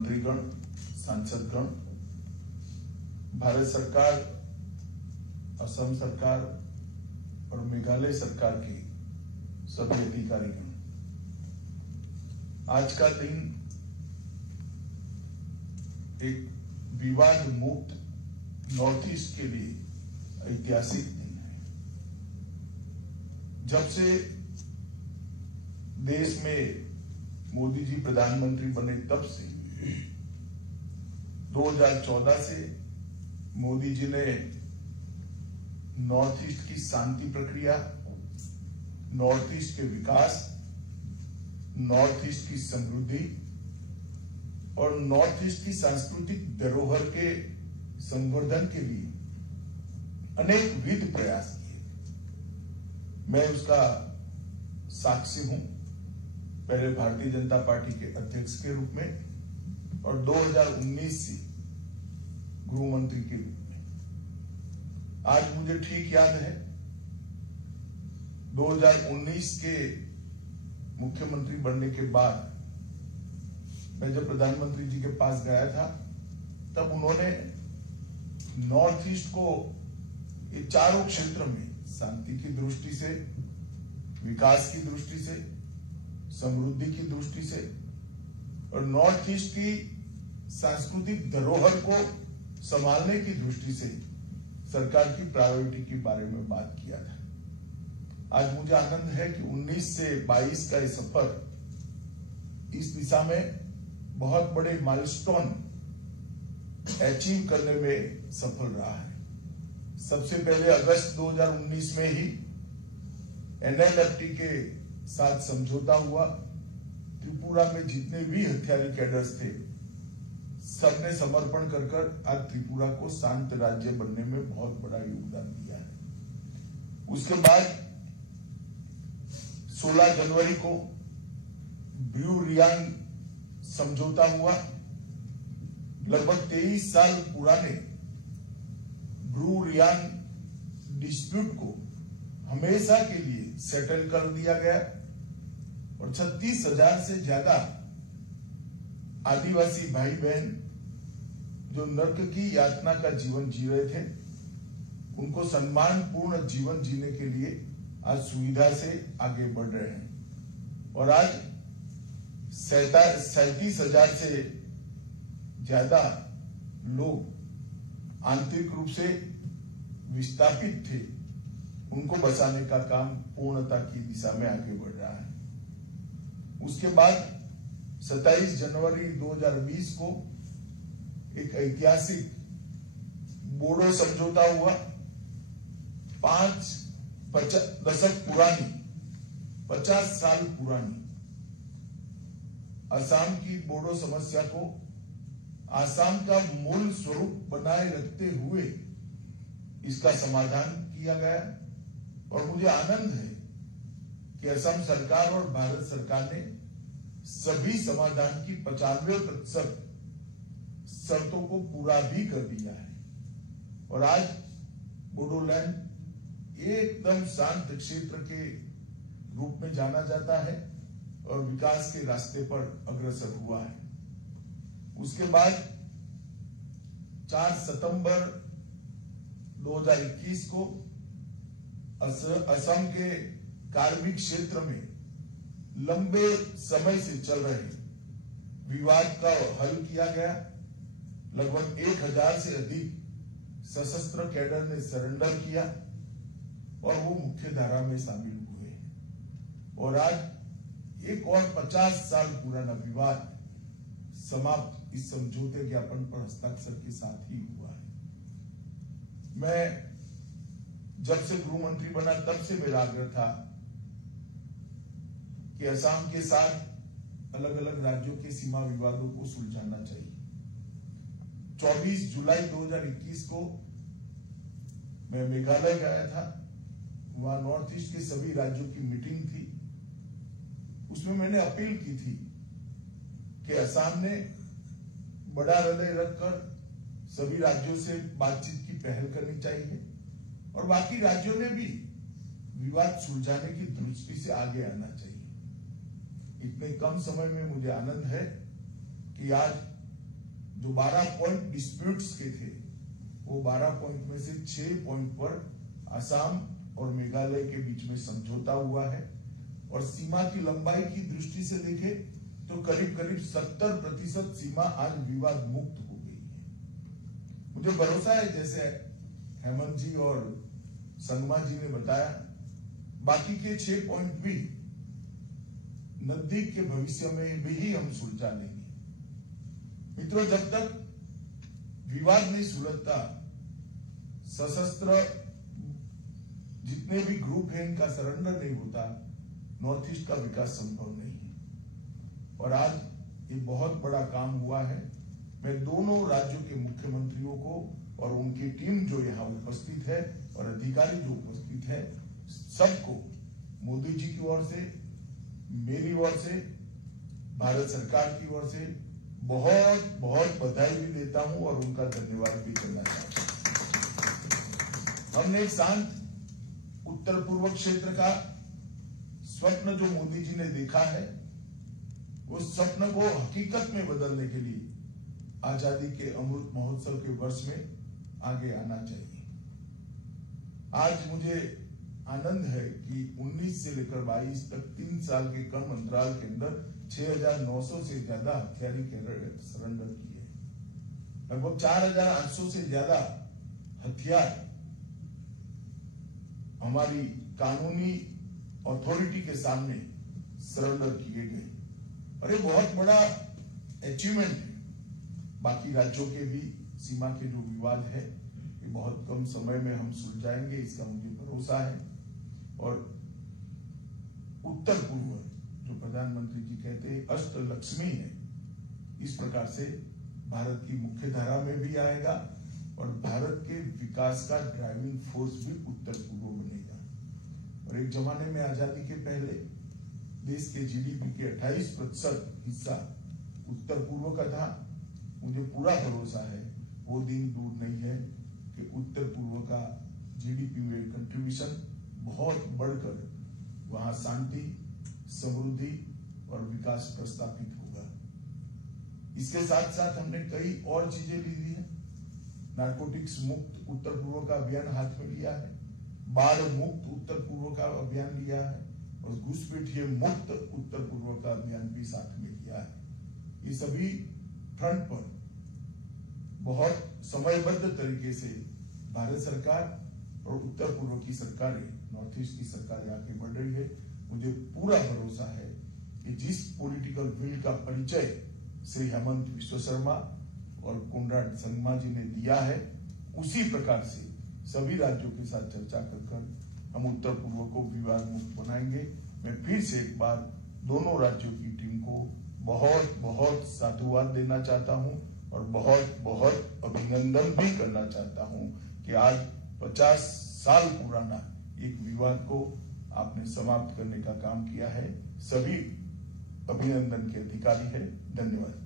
मंत्रीगण, सांसदगण, भारत सरकार, असम सरकार और मेघालय सरकार के सभी अधिकारीगण, आज का दिन एक विवाद मुक्त नॉर्थ ईस्ट के लिए ऐतिहासिक दिन है। जब से देश में मोदी जी प्रधानमंत्री बने तब से 2014 से मोदी जी ने नॉर्थ ईस्ट की शांति प्रक्रिया, नॉर्थ ईस्ट के विकास, नॉर्थ ईस्ट की समृद्धि और नॉर्थ ईस्ट की सांस्कृतिक धरोहर के संवर्धन के लिए अनेक विध प्रयास किए। मैं उसका साक्षी हूं, पहले भारतीय जनता पार्टी के अध्यक्ष के रूप में और 2019 से गृह मंत्री के रूप में। आज मुझे ठीक याद है 2019 के मुख्यमंत्री बनने के बाद मैं जब प्रधानमंत्री जी के पास गया था तब उन्होंने नॉर्थ ईस्ट को ये चारों क्षेत्र में शांति की दृष्टि से, विकास की दृष्टि से, समृद्धि की दृष्टि से और नॉर्थ ईस्ट की सांस्कृतिक धरोहर को संभालने की दृष्टि से सरकार की प्रायोरिटी के बारे में बात किया था। आज मुझे आनंद है कि 19 से 22 का ये सफर इस दिशा में बहुत बड़े माइलस्टोन अचीव करने में सफल रहा है। सबसे पहले अगस्त 2019 में ही NLFT के साथ समझौता हुआ। त्रिपुरा में जितने भी हथियारी कैडर्स थे सबने समर्पण कर आज त्रिपुरा को शांत राज्य बनने में बहुत बड़ा योगदान दिया है। उसके बाद 16 जनवरी को ब्रू रियांग समझौता हुआ। लगभग 23 साल पुराने ब्रू रियांग डिस्प्यूट को हमेशा के लिए सेटल कर दिया गया और 36,000 से ज्यादा आदिवासी भाई बहन जो नर्क की यातना का जीवन जी रहे थे उनको सम्मानपूर्ण जीवन जीने के लिए आज सुविधा से आगे बढ़ रहे हैं और आज 37,000 से ज्यादा लोग आंतरिक रूप से विस्थापित थे, उनको बचाने का काम पूर्णता की दिशा में आगे बढ़ रहा है। उसके बाद 27 जनवरी 2020 को एक ऐतिहासिक बोडो समझौता हुआ। 5 दशक पुरानी, 50 साल पुरानी असम की बोडो समस्या को असम का मूल स्वरूप बनाए रखते हुए इसका समाधान किया गया और मुझे आनंद है कि असम सरकार और भारत सरकार ने सभी समाधान की 95% शर्तों को पूरा भी कर दिया है और आज बोडोलैंड एकदम शांत क्षेत्र के रूप में जाना जाता है और विकास के रास्ते पर अग्रसर हुआ है। उसके बाद 4 सितंबर 2021 को असम के कार्मिक क्षेत्र में लंबे समय से चल रहे विवाद का हल किया गया। लगभग 1000 से अधिक सशस्त्र कैडर ने सरेंडर किया और वो मुख्य धारा में शामिल हुए और आज एक और 50 साल पुराना विवाद समाप्त इस समझौते ज्ञापन पर हस्ताक्षर के साथ ही हुआ है। मैं जब से गृह मंत्री बना तब से मेरा आग्रह था कि असम के साथ अलग अलग राज्यों के सीमा विवादों को सुलझाना चाहिए। 24 जुलाई 2021 को मैं मेघालय गया था, वहां नॉर्थ ईस्ट के सभी राज्यों की मीटिंग थी। उसमें मैंने अपील की थी कि असम ने बड़ा हृदय रखकर सभी राज्यों से बातचीत की पहल करनी चाहिए और बाकी राज्यों ने भी विवाद सुलझाने की दृष्टि से आगे आना चाहिए। इतने कम समय में मुझे आनंद है कि आज जो 12 पॉइंट डिस्प्यूट्स के थे, वो 12 पॉइंट में से 6 पॉइंट पर असम और मेघालय के बीच में समझौता हुआ है। और सीमा की लंबाई की दृष्टि से देखें तो करीब करीब 70% सीमा आज विवाद मुक्त हो गई है। मुझे भरोसा है, जैसे हेमंत जी और संगमा जी ने बताया, बाकी के 6 पॉइंट भी नजदीक के भविष्य में भी हम सुलझा लेंगे। मित्रों, जब तक विवाद नहीं सुलझता, सशस्त्र जितने भी ग्रुप हैं इनका सरेंडर नहीं होता, नॉर्थ ईस्ट का विकास संभव नहीं है। और आज ये बहुत बड़ा काम हुआ है। मैं दोनों राज्यों के मुख्यमंत्रियों को और उनकी टीम जो यहाँ उपस्थित है और अधिकारी जो उपस्थित है, सबको मोदी जी की ओर से, मेरी ओर से, भारत सरकार की ओर से बहुत बहुत बधाई भी देता हूं और उनका धन्यवाद भी करना चाहता हूं। हमने एक शांत उत्तर पूर्व क्षेत्र का स्वप्न जो मोदी जी ने देखा है, उस स्वप्न को हकीकत में बदलने के लिए आजादी के अमृत महोत्सव के वर्ष में आगे आना चाहिए। आज मुझे आनंद है कि 19 से लेकर 22 तक 3 साल के कम अंतराल के अंदर 6,900 से ज्यादा हथियारी सरेंडर किए। लगभग 4,800 से ज्यादा हथियार हमारी कानूनी अथॉरिटी के सामने सरेंडर किए गए और ये बहुत बड़ा अचीवमेंट है। बाकी राज्यों के भी सीमा के जो विवाद है, ये बहुत कम समय में हम सुलझाएंगे, इसका मुझे भरोसा है। और उत्तर पूर्व जो प्रधानमंत्री जी कहते हैं अष्टलक्ष्मी है, इस प्रकार से भारत की मुख्य धारा में भी आएगा और भारत के विकास का ड्राइविंग फोर्स भी उत्तर पूर्व बनेगा। और एक जमाने में आजादी के पहले देश के जीडीपी के 28% हिस्सा उत्तर पूर्व का था। मुझे पूरा भरोसा है वो दिन दूर नहीं है कि उत्तर पूर्व का जीडीपी में कंट्रीब्यूशन बहुत बढ़कर वहां शांति, समृद्धि और विकास प्रस्तापित होगा। इसके साथ साथ हमने कई और चीजें ली है। नारकोटिक्स मुक्त उत्तर पूर्व का अभियान हाथ में लिया है, बाढ़ मुक्त उत्तर पूर्व का अभियान लिया है और घुसपैठिए मुक्त उत्तर पूर्व का अभियान भी साथ में लिया है। ये सभी फ्रंट पर बहुत समयबद्ध तरीके से भारत सरकार और उत्तर पूर्व की सरकारें, नॉर्थ ईस्ट की सरकारें आगे बढ़ रही है। मुझे पूरा भरोसा है कि जिस पॉलिटिकल विल का परिचय श्री हेमंत विश्व शर्मा और कोनराड संगमा जी ने दिया है, उसी प्रकार से सभी राज्यों के साथ चर्चा कर हम उत्तर पूर्व को विवाद मुक्त बनाएंगे। मैं फिर से एक बार दोनों राज्यों की टीम को बहुत बहुत साधुवाद देना चाहता हूं और बहुत बहुत अभिनंदन भी करना चाहता हूं कि आज 50 साल पुराना एक विवाद को आपने समाप्त करने का काम किया है। सभी अभिनंदन के अधिकारी है। धन्यवाद।